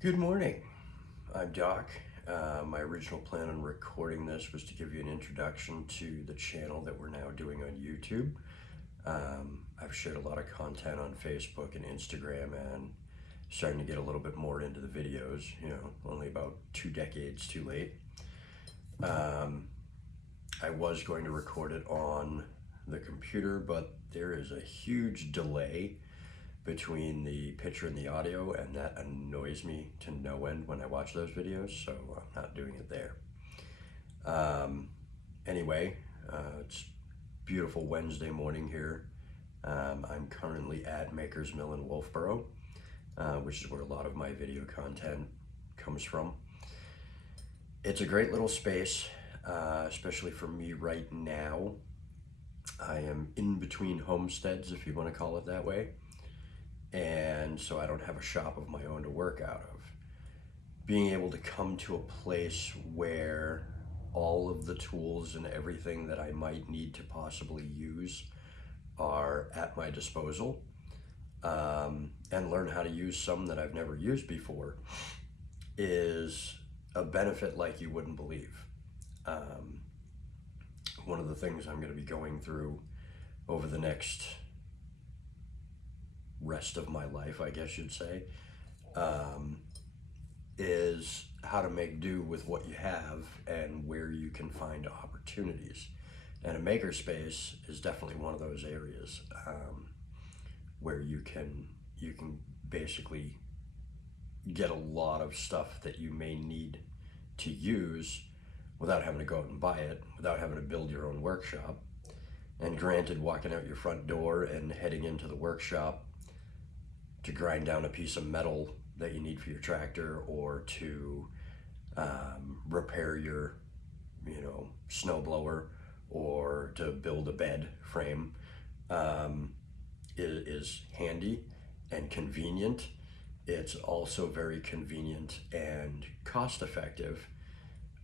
Good morning. I'm Doc. My original plan on recording this was to give you an introduction to the channel that we're now doing on YouTube. I've shared a lot of content on Facebook and Instagram and starting to get a little bit more into the videos, only about 2 decades too late. I was going to record it on the computer, but there is a huge delay between the picture and the audio, and that annoys me to no end when I watch those videos, so I'm not doing it there. Anyway, it's beautiful Wednesday morning here. I'm currently at Maker's Mill in Wolfboro, which is where a lot of my video content comes from. It's a great little space, especially for me right now. I am in between homesteads, if you want to call it that way. And so I don't have a shop of my own to work out of. Being able to come to a place where all of the tools and everything that I might need to possibly use are at my disposal, and learn how to use some that I've never used before is a benefit like you wouldn't believe. One of the things I'm going to be going through over the next rest of my life, I guess you'd say, is how to make do with what you have and where you can find opportunities. And a makerspace is definitely one of those areas where you can basically get a lot of stuff that you may need to use without having to go out and buy it, without having to build your own workshop. And granted, walking out your front door and heading into the workshop to grind down a piece of metal that you need for your tractor, or to repair your snowblower, or to build a bed frame, is handy and convenient. It's also very convenient and cost effective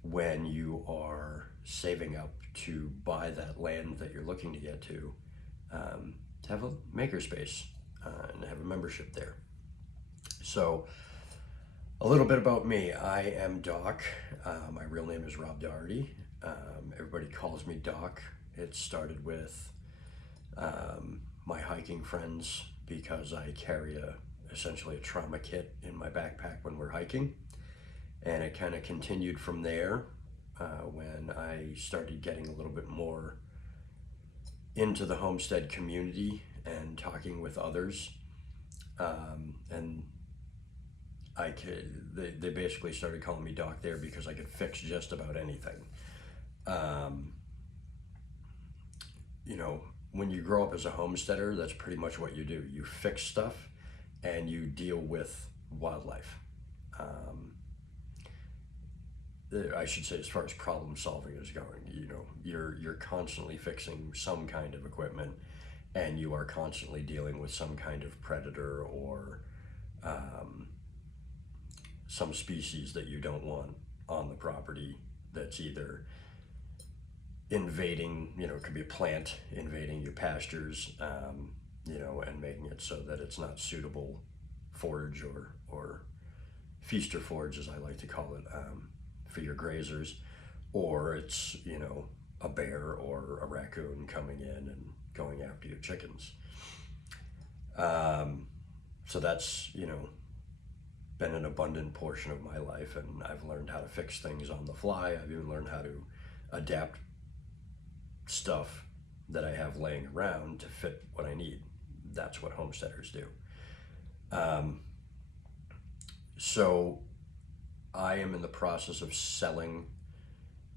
when you are saving up to buy that land that you're looking to get to have a makerspace and have a membership there. So a little bit about me. I am Doc. My real name is Rob Doherty. Everybody calls me Doc. It started with my hiking friends because I carry essentially a trauma kit in my backpack when we're hiking. And it kind of continued from there when I started getting a little bit more into the homestead community and talking with others. And they basically started calling me Doc there because I could fix just about anything. When you grow up as a homesteader, that's pretty much what you do. You fix stuff and you deal with wildlife. I should say, as far as problem solving is going, you're constantly fixing some kind of equipment, and you are constantly dealing with some kind of predator or some species that you don't want on the property that's either invading, it could be a plant invading your pastures, and making it so that it's not suitable forage or feast or forage, as I like to call it, for your grazers, or it's, a bear or a raccoon coming in and going after your chickens. So that's, been an abundant portion of my life, and I've learned how to fix things on the fly. I've even learned how to adapt stuff that I have laying around to fit what I need. That's what homesteaders do. So I am in the process of selling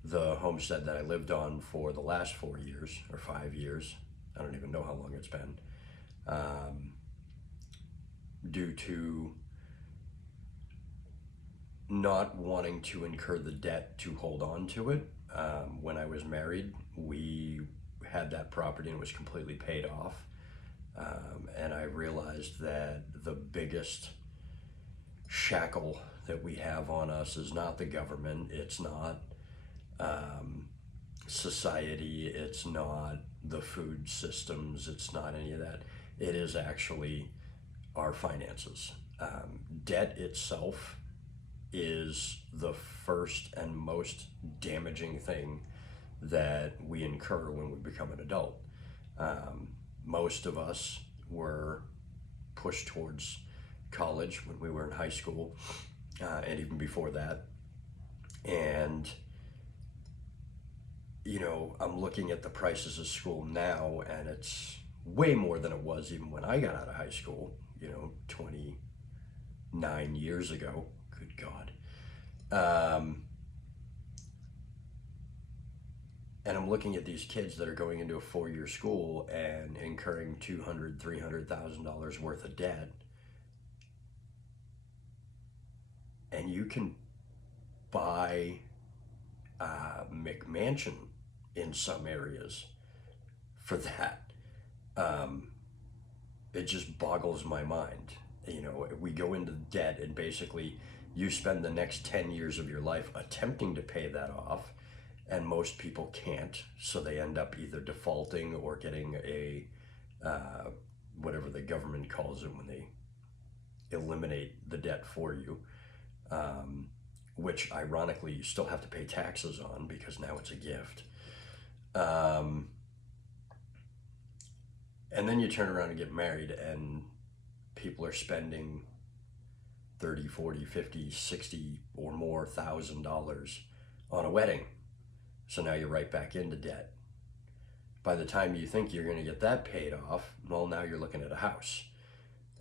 the homestead that I lived on for the last 4 years or 5 years. I don't even know how long it's been, due to not wanting to incur the debt to hold on to it. When I was married, we had that property and it was completely paid off. And I realized that the biggest shackle that we have on us is not the government, it's not society, it's not the food systems, it's not any of that. It is actually our finances. Debt itself is the first and most damaging thing that we incur when we become an adult. Most of us were pushed towards college when we were in high school, and even before that. And, I'm looking at the prices of school now, and it's way more than it was even when I got out of high school, 29 years ago. Good God. And I'm looking at these kids that are going into a 4-year school and incurring $200,000, $300,000 worth of debt. And you can buy a McMansion in some areas for that. It just boggles my mind. We go into debt, and basically you spend the next 10 years of your life attempting to pay that off, and most people can't, so they end up either defaulting or getting a whatever the government calls it when they eliminate the debt for you, which ironically you still have to pay taxes on because now it's a gift. And then you turn around and get married, and people are spending 30, 40, 50, 60 or more $1,000 on a wedding. So now you're right back into debt. By the time you think you're going to get that paid off, well, now you're looking at a house.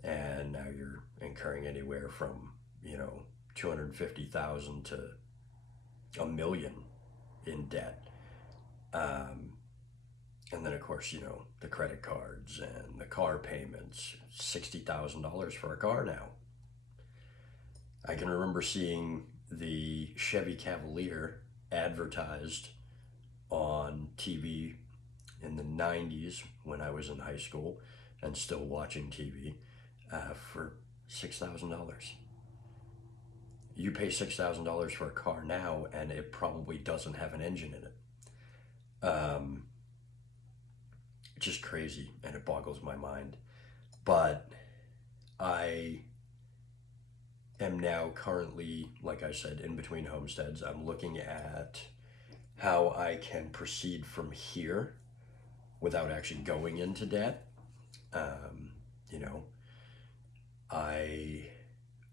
And now you're incurring anywhere from, $250,000 to $1 million in debt. And then, of course, the credit cards and the car payments, $60,000 for a car now. I can remember seeing the Chevy Cavalier advertised on TV in the 90s when I was in high school and still watching TV for $6,000. You pay $6,000 for a car now, and it probably doesn't have an engine in it. Just crazy, and it boggles my mind. But I am now currently, like I said, in between homesteads. I'm looking at how I can proceed from here without actually going into debt. I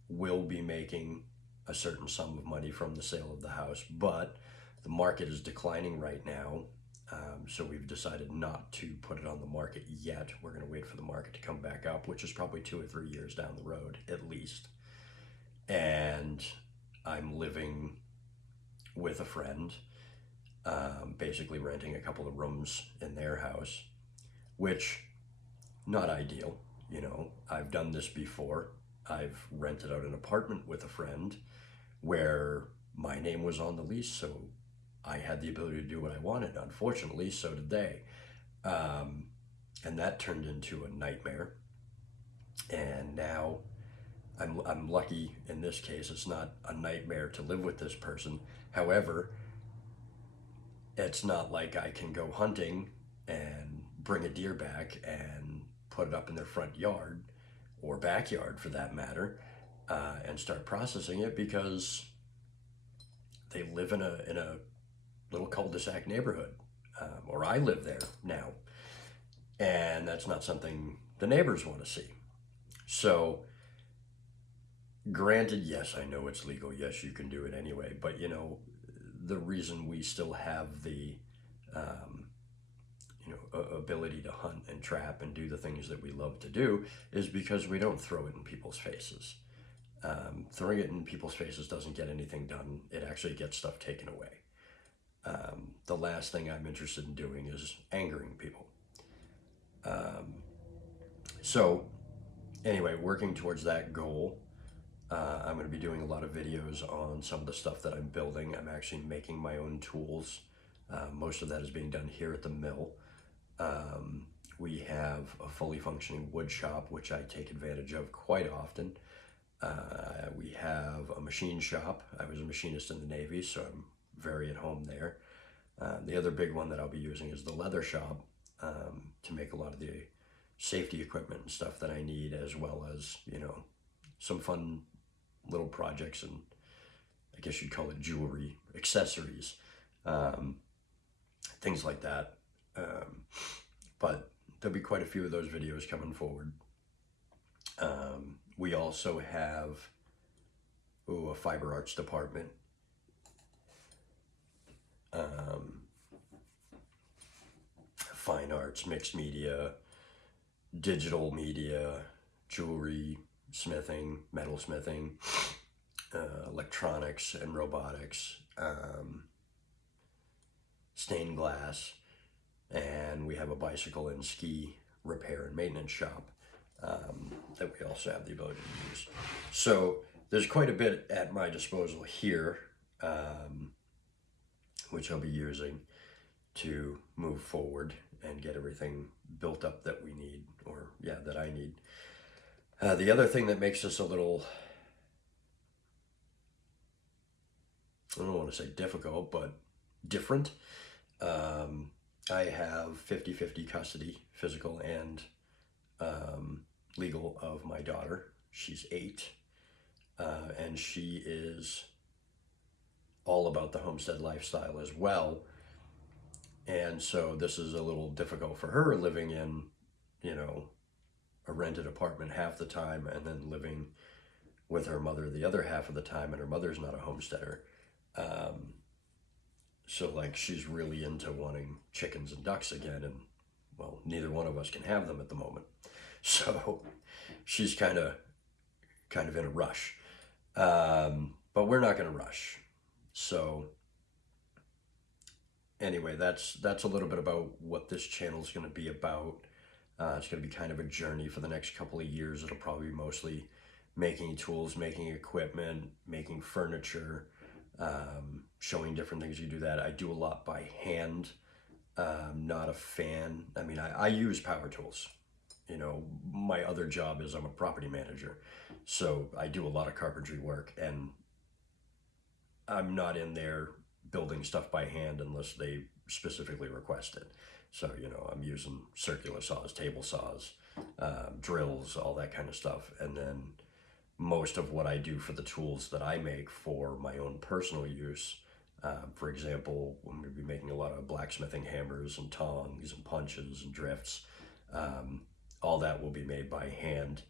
will be making a certain sum of money from the sale of the house, but the market is declining right now. So we've decided not to put it on the market yet. We're going to wait for the market to come back up, which is probably 2 or 3 years down the road at least. And I'm living with a friend, basically renting a couple of rooms in their house, which not ideal. I've done this before. I've rented out an apartment with a friend where my name was on the lease, so I had the ability to do what I wanted. Unfortunately, so did they. And that turned into a nightmare. And now I'm lucky in this case. It's not a nightmare to live with this person. However, it's not like I can go hunting and bring a deer back and put it up in their front yard or backyard for that matter, and start processing it, because they live in a little cul-de-sac neighborhood, or I live there now, and that's not something the neighbors want to see. So granted, yes, I know it's legal. Yes, you can do it anyway. But the reason we still have the ability to hunt and trap and do the things that we love to do is because we don't throw it in people's faces. Throwing it in people's faces doesn't get anything done. It actually gets stuff taken away. The last thing I'm interested in doing is angering people. So anyway, working towards that goal, I'm going to be doing a lot of videos on some of the stuff that I'm building. I'm actually making my own tools. Most of that is being done here at the mill. We have a fully functioning wood shop, which I take advantage of quite often. We have a machine shop. I was a machinist in the Navy, so I'm very at home there. The other big one that I'll be using is the leather shop, to make a lot of the safety equipment and stuff that I need, as well as, some fun little projects and I guess you'd call it jewelry, accessories, things like that. But there'll be quite a few of those videos coming forward. We also have a fiber arts department. Fine arts, mixed media, digital media, jewelry, smithing, metalsmithing, electronics and robotics, stained glass, and we have a bicycle and ski repair and maintenance shop that we also have the ability to use. So there's quite a bit at my disposal here, which I'll be using to move forward and get everything built up that we need, or that I need. The other thing that makes this a little, I don't want to say difficult, but different. I have 50-50 custody, physical and legal, of my daughter. She's 8, and she is all about the homestead lifestyle as well. And so this is a little difficult for her, living in, a rented apartment half the time, and then living with her mother the other half of the time, and her mother's not a homesteader. So like, she's really into wanting chickens and ducks again, and well, neither one of us can have them at the moment. So she's kind of in a rush. But we're not going to rush. So anyway, that's a little bit about what this channel is going to be about. It's going to be kind of a journey for the next couple of years. It'll probably be mostly making tools, making equipment, making furniture, showing different things. You do that. I do a lot by hand. Not a fan. I mean, I use power tools. My other job is I'm a property manager. So I do a lot of carpentry work, and I'm not in there building stuff by hand unless they specifically request it. So, I'm using circular saws, table saws, drills, all that kind of stuff. And then most of what I do for the tools that I make for my own personal use, for example, I'm going to be making a lot of blacksmithing hammers and tongs and punches and drifts. All that will be made by hand.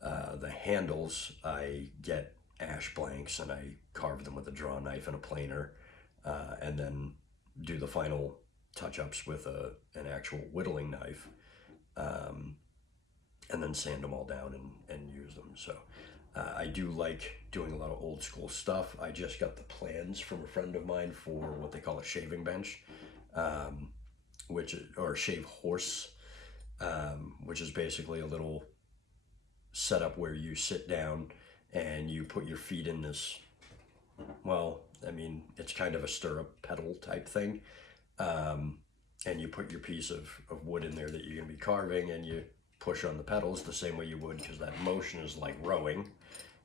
The handles, I get ash blanks and I carve them with a draw knife and a planer, and then do the final touch-ups with an actual whittling knife, and then sand them all down and use them. So I do like doing a lot of old school stuff. I just got the plans from a friend of mine for what they call a shaving bench, or a shave horse, which is basically a little setup where you sit down and you put your feet in this, well, I mean, it's kind of a stirrup pedal type thing. And you put your piece of wood in there that you're going to be carving, and you push on the pedals the same way you would, because that motion is like rowing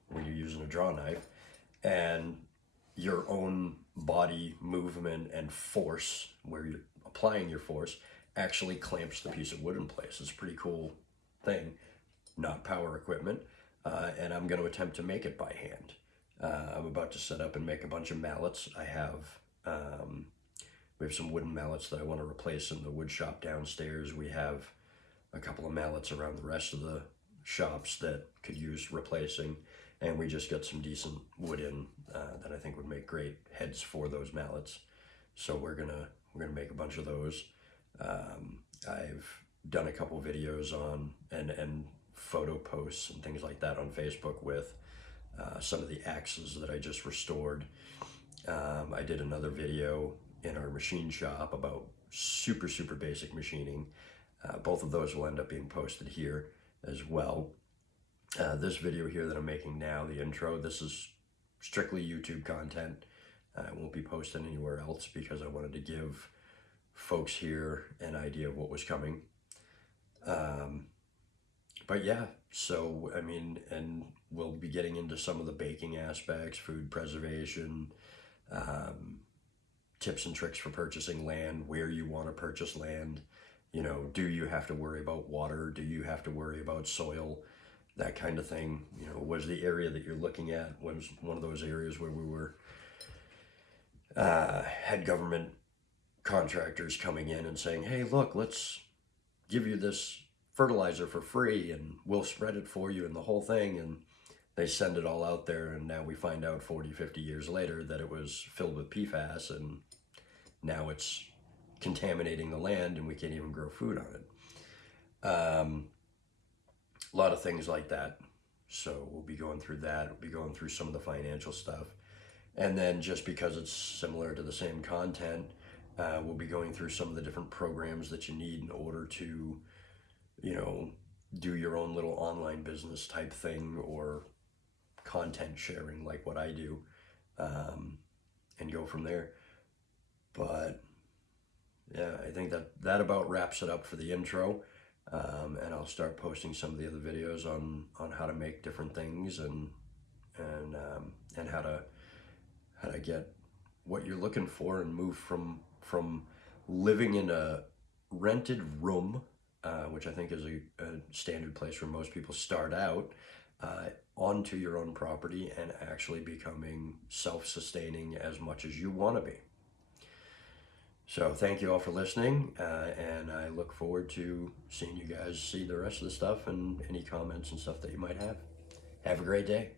when you're using a draw knife. And your own body movement and force, where you're applying your force, actually clamps the piece of wood in place. It's a pretty cool thing, not power equipment, and I'm going to attempt to make it by hand. I'm about to set up and make a bunch of mallets. We have some wooden mallets that I want to replace in the wood shop downstairs. We have a couple of mallets around the rest of the shops that could use replacing, and we just got some decent wood in that I think would make great heads for those mallets. So we're gonna make a bunch of those. I've done a couple videos on and photo posts and things like that on Facebook with some of the axes that I just restored. I did another video in our machine shop about super basic machining. Both of those will end up being posted here as well. This video here that I'm making now, the intro, this is strictly YouTube content. I won't be posting anywhere else because I wanted to give folks here an idea of what was coming. But yeah, so I mean, and we'll be getting into some of the baking aspects, food preservation, tips and tricks for purchasing land, where you want to purchase land. Do you have to worry about water? Do you have to worry about soil? that kind of thing. You know, was the area that you're looking at was one of those areas where we were had government contractors coming in and saying, hey, look, let's give you this fertilizer for free and we'll spread it for you and the whole thing. And they send it all out there, and now we find out 40, 50 years later that it was filled with PFAS, and now it's contaminating the land and we can't even grow food on it. A lot of things like that. So we'll be going through that. We'll be going through some of the financial stuff. And then just because it's similar to the same content, we'll be going through some of the different programs that you need in order to, you know, do your own little online business type thing, or content sharing like what I do, and go from there. But yeah, I think that about wraps it up for the intro. And I'll start posting some of the other videos on how to make different things, and how to get what you're looking for and move from living in a rented room, which I think is a standard place where most people start out, onto your own property and actually becoming self-sustaining as much as you want to be. So thank you all for listening, and I look forward to seeing you guys see the rest of the stuff and any comments and stuff that you might have. Have a great day.